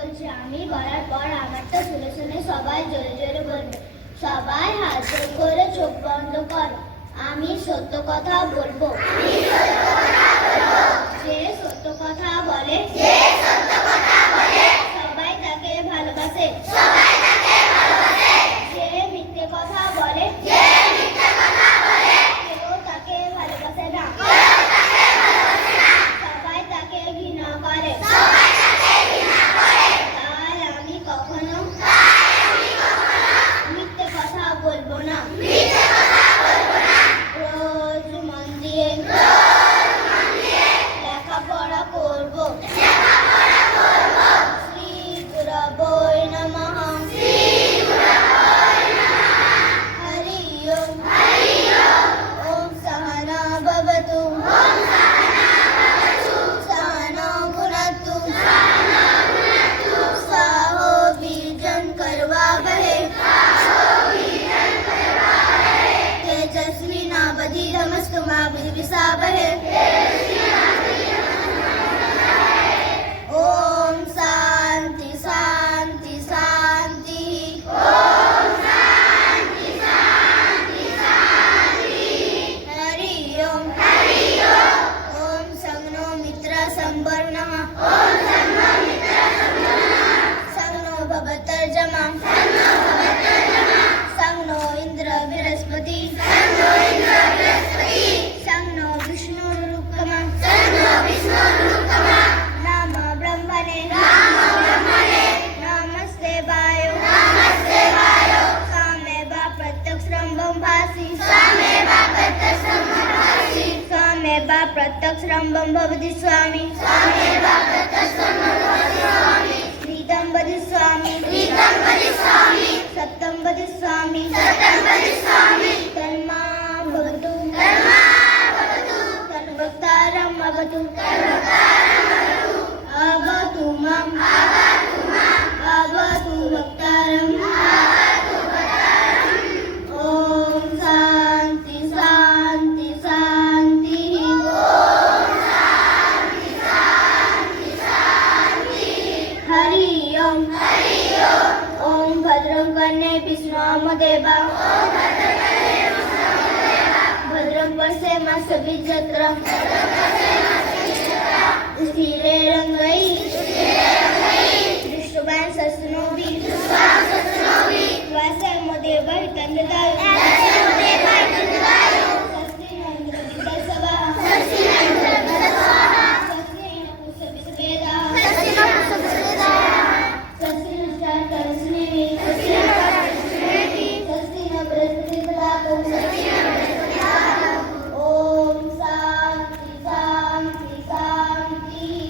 বলছি আমি বলার পর আমারটা শুনে শুনে সবাই জোরে জোরে বলবে। সবাই হাত জোর করে চোখ বন্ধ করো, আমি সত্য কথা বলবো। যে সত্য কথা বলে সবাই তাকে ভালোবাসে। যে মিথ্যে কথা বলে কেউ তাকে ভালোবাসে না। সবাই তাকে ঘৃণা করে। তাই আমি কখনো মিথ্যে কথা বলবো না। রোজ মন দিয়ে লেখাপড়া করবো। শ্রী গুরবে নমঃ। হরি ওম। ওম সহনা ভবতু। सहनौ भुनक्तु। स्वाहो बीजं कर्वावहै। तेजस्विनावधीतमस्तु मा विद्विषावहै। ॐ शान्ति शान्ति शान्तिः। हरि ओम। ॐ संनो मित्रः संवरुणः। संनो भवतर्जमा। संनो इन्द्र बृहस्पति। संनो विष्णुरुक्रमः। नमो ब्रह्मणे नमस्ते वायो। सामेव प्रत्यक्षं ब्रह्मासि। स्वामेव प्रत्यक्षं भवति स्वामी। रीतं वदि स्वामी। सत्यं वदि स्वामी। तन्मां भवतु। तन्वक्तारम् अवतु। अवतु माम्। अवतु वक्तारम्। ॐ शान्ति शान्ति शान्तिः। हरि ओम। ओम भद्रं कर्णेभिः शृणुयामदेवा। भद्रं पश्येमाक्षभिर्यजत्राः। स्थिरैरङ्गैः दृष्टवांसस्तनूभिः। वासमदेवा हितं ददातु। स्वस्ति न इन्द्रः स्वस्ति न पुष्पविद्वेदाः। स्वस्ति नष्टार्करश्मिः। स्वस्ति न बृहस्पतिर्दधातु। ॐ शान्ति शान्ति शान्तिः।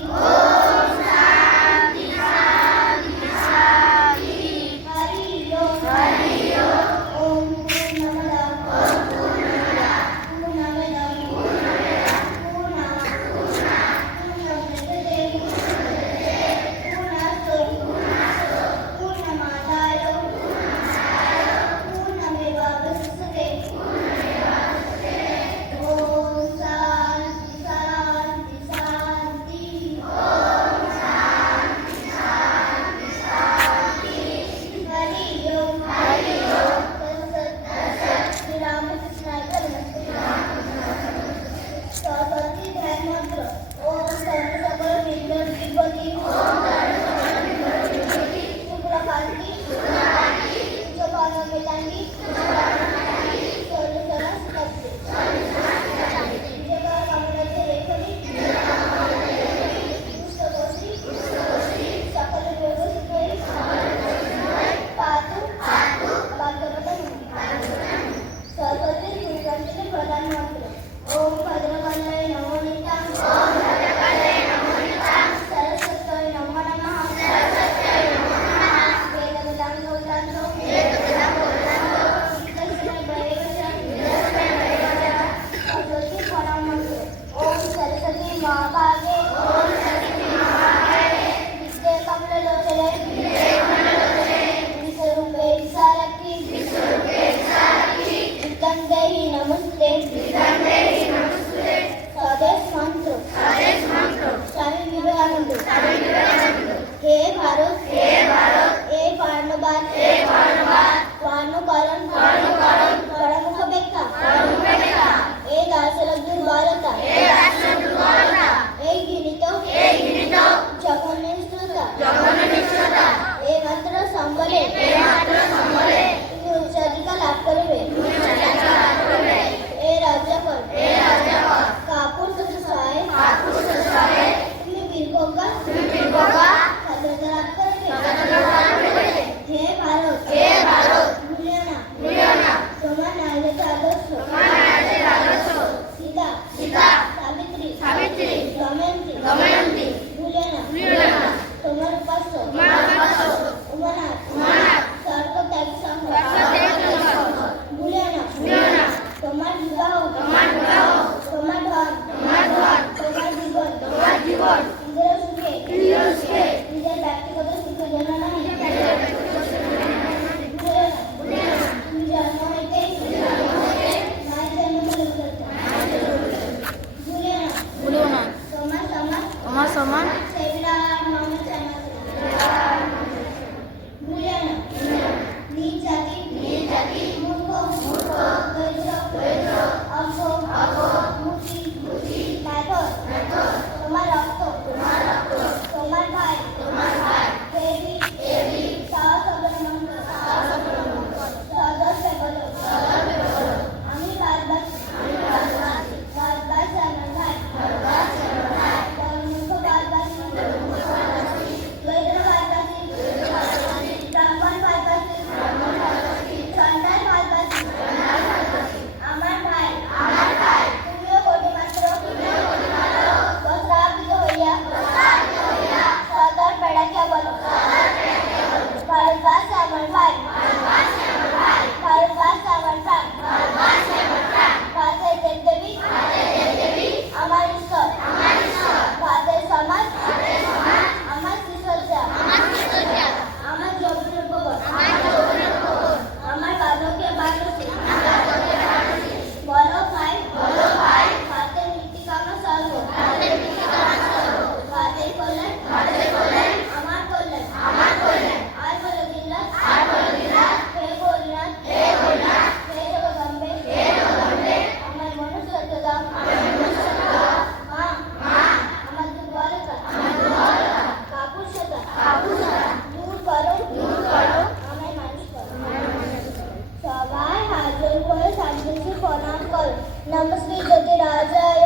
राजाय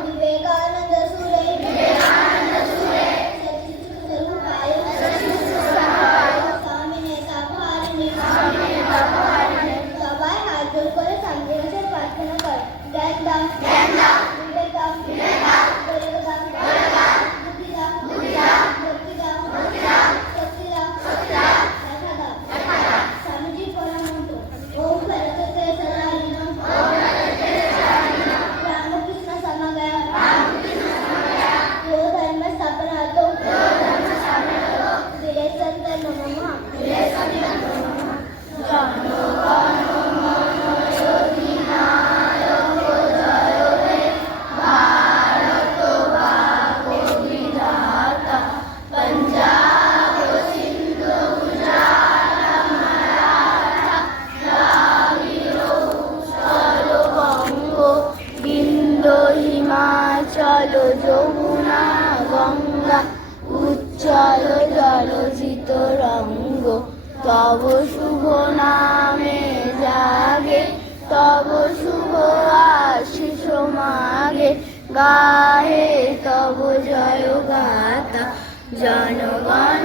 विवेकानंद सुरे सचिस्वरूपाय स्वामिने साकारिणे सबाय हात जोड করে সামনে প্রার্থনা কর জ্ঞান দাও বিবেক দাও বৈরাগ্য দাও বুদ্ধি দাও ভক্তি দাও শক্তি দাও দেখা দাও স্বামীজি পরমানন্দ ওম ভরতে সদারিণ रामकृष्ण समगया यो धर्म स्थापनातो विजय संत नमः হিমাচল যমুনা গঙ্গা উচ্চল জলজিত রঙ্গ তব শুভ নামে জাগে তব শুভ আশিস মাগে গাহে তব জয় গাথা জনগণ